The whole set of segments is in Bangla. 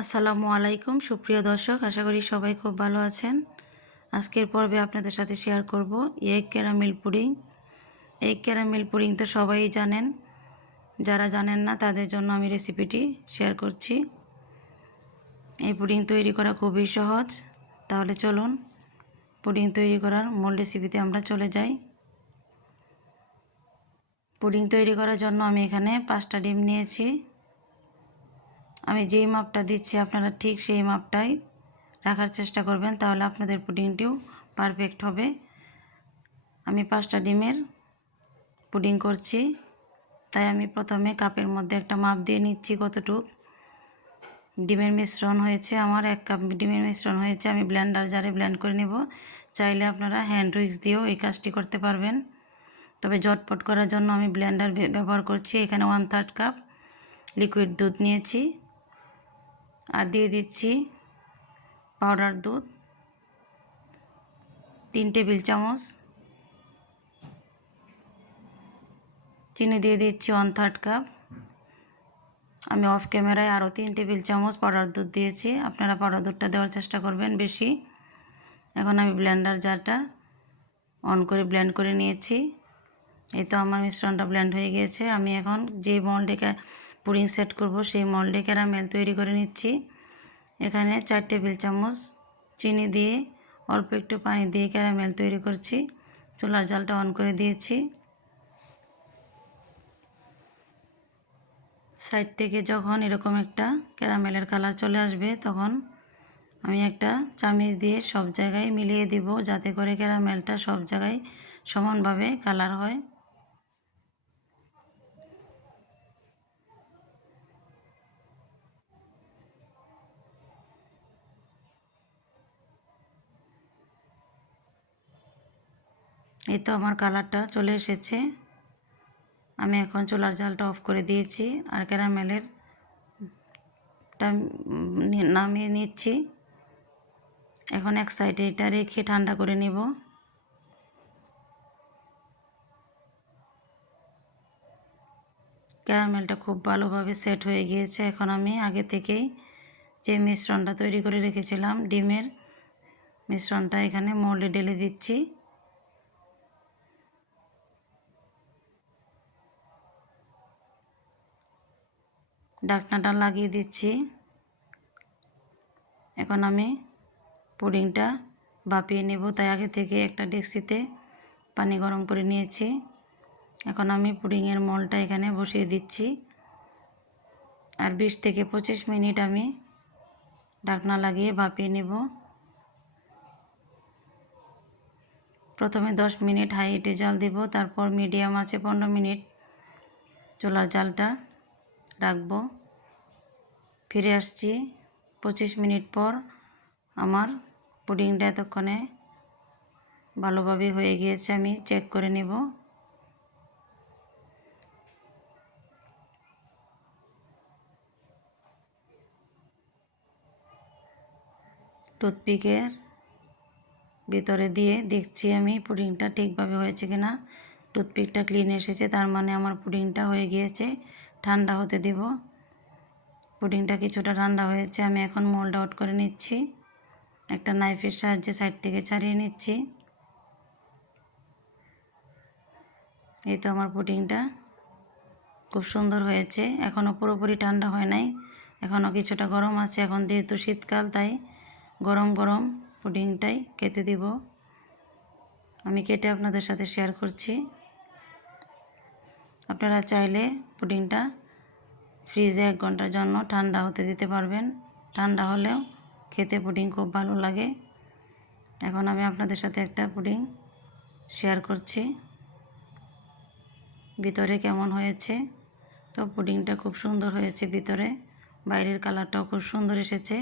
আসসালামু আলাইকুম, সুপ্রিয় দর্শক, আশা করি সবাই খুব ভালো আছেন। আজকের পর্বে আপনাদের সাথে শেয়ার করব egg caramel pudding egg caramel pudding তো সবাই জানেন। যারা জানেন না, তাদের জন্য আমি রেসিপিটি শেয়ার করছি। এই পুডিং তৈরি করা খুবই সহজ। তাহলে চলুন পুডিং তৈরি করার মূল রেসিপিতে আমরা চলে যাই। পুডিং তৈরি করার জন্য আমি এখানে পাঁচটা ডিম নিয়েছি। আমি যেই মাপটা দিচ্ছি আপনারা ঠিক সেই মাপটাই রাখার চেষ্টা করবেন, তাহলে আপনাদের পুডিংটিও পারফেক্ট হবে। আমি পাঁচটা ডিমের পুডিং করছি, তাই আমি প্রথমে কাপের মধ্যে একটা মাপ দিয়ে নিচ্ছি কতটুক। ডিমের মিশ্রণ হয়েছে আমার, এক কাপ ডিমের মিশ্রণ হয়েছে, আমি ব্লেন্ডার জারে ব্লেন্ড করে নেব। চাইলে আপনারা হ্যান্ড উইক্স দিয়েও এই কাজটি করতে পারবেন। তবে জটপট করার জন্য আমি ব্লেন্ডার ব্যবহার করছি, এখানে ওয়ান থার্ড কাপ লিকুইড দুধ নিয়েছি। আর দিয়ে দিচ্ছি পাউডার দুধ, তিন টেবিল চামচ। চিনি দিয়ে দিচ্ছি ওয়ান থার্ড কাপ আমি অফ ক্যামেরায় আরও তিন টেবিল চামচ পাউডার দুধ দিয়েছি। আপনারা পাউডার দুধটা দেওয়ার চেষ্টা করবেন বেশি। এখন আমি ব্লেন্ডার জারটা অন করে ব্লেন্ড করে নিয়েছি। এই তো আমার মিশ্রণটা ব্লেন্ড হয়ে গিয়েছে। আমি এখন যে মলডে পুডিং সেট করব, সেই মলডে ক্যারামেল তৈরি করে নিচ্ছি। এখানে চার টেবিল চামচ চিনি দিয়ে অল্প একটু পানি দিয়ে ক্যারামেল তৈরি করছি। চুলার জালটা অন করে দিয়েছি। সাইড থেকে যখন এরকম একটা ক্যারামেলের কালার চলে আসবে, তখন আমি একটা চামিচ দিয়ে সব জায়গায় মিলিয়ে দিব, যাতে করে ক্যারামেলটা সব জায়গায় সমানভাবে কালার হয়। এই তো আমার কালারটা চলে এসেছে। আমি এখন চুলার জালটা অফ করে দিয়েছি আর ক্যারামেলের নামিয়ে নিচ্ছি। এখন এক সাইডে এটা রেখে ঠান্ডা করে নিব। ক্যারামেলটা খুব ভালোভাবে সেট হয়ে গিয়েছে। এখন আমি আগে থেকেই যে মিশ্রণটা তৈরি করে রেখেছিলাম, ডিমের মিশ্রণটা এখানে মোল্ডে ঢেলে দিচ্ছি। ডাকনাটা লাগিয়ে দিচ্ছি। এখন আমি পুডিংটা বাপিয়ে নেব। তাই আগে থেকে একটা ডেক্সিতে পানি গরম করে নিয়েছি। এখন আমি পুডিংয়ের মলটা এখানে বসিয়ে দিচ্ছি। আর বিশ থেকে পঁচিশ মিনিট আমি ডাকনা লাগিয়ে ভাপিয়ে নেব। প্রথমে দশ মিনিট হাই হিটে জাল দেব। তারপর মিডিয়াম আছে পনেরো মিনিট চুলার জালটা। রাখব। ফিরে আসছি পঁচিশ মিনিট পর। আমার পুডিংটা এতক্ষণে ভালোভাবে হয়ে গিয়েছে, আমি চেক করে নেব। টুথপিকের ভিতরে দিয়ে দেখছি আমি পুডিংটা ঠিকভাবে হয়েছে কিনা। টুথপিকটা ক্লিন এসেছে, তার মানে আমার পুডিংটা হয়ে গিয়েছে। ঠান্ডা হতে দিব। পুডিংটা কিছুটা ঠান্ডা হয়েছে, আমি এখন মোল্ড আউট করে নিচ্ছি। একটা নাইফের সাহায্যে সাইড থেকে ছাড়িয়ে নিচ্ছি। এই তো আমার পুডিংটা। খুব সুন্দর হয়েছে এখনও পুরোপুরি ঠান্ডা হয় নাই। এখনও কিছুটা গরম আছে, এখন যেহেতু শীতকাল, তাই গরম গরম পুডিংটাই খেতে দিব। আমি কেটে আপনাদের সাথে শেয়ার করছি। আপনারা চাইলে পুডিংটা ফ্রিজে এক ঘণ্টার জন্য ঠান্ডা হতে দিতে পারবেন। ঠান্ডা হলেও খেতে পুডিং খুব ভালো লাগে। এখন আমি আপনাদের সাথে একটা পুডিং শেয়ার করছি। ভিতরে কেমন হয়েছে? তো পুডিংটা খুব সুন্দর হয়েছে ভিতরে। বাইরের কালারটাও খুব সুন্দর এসেছে।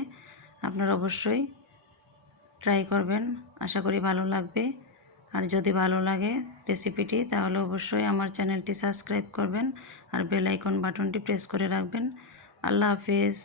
আপনারা অবশ্যই ট্রাই করবেন। আশা করি ভালো লাগবে। আর যদি ভালো লাগে রেসিপিটি তাহলে অবশ্যই আমার চ্যানেলটি সাবস্ক্রাইব করবেন আর বেল আইকন বাটনটি প্রেস করে রাখবেন। আল্লাহ হাফিজ।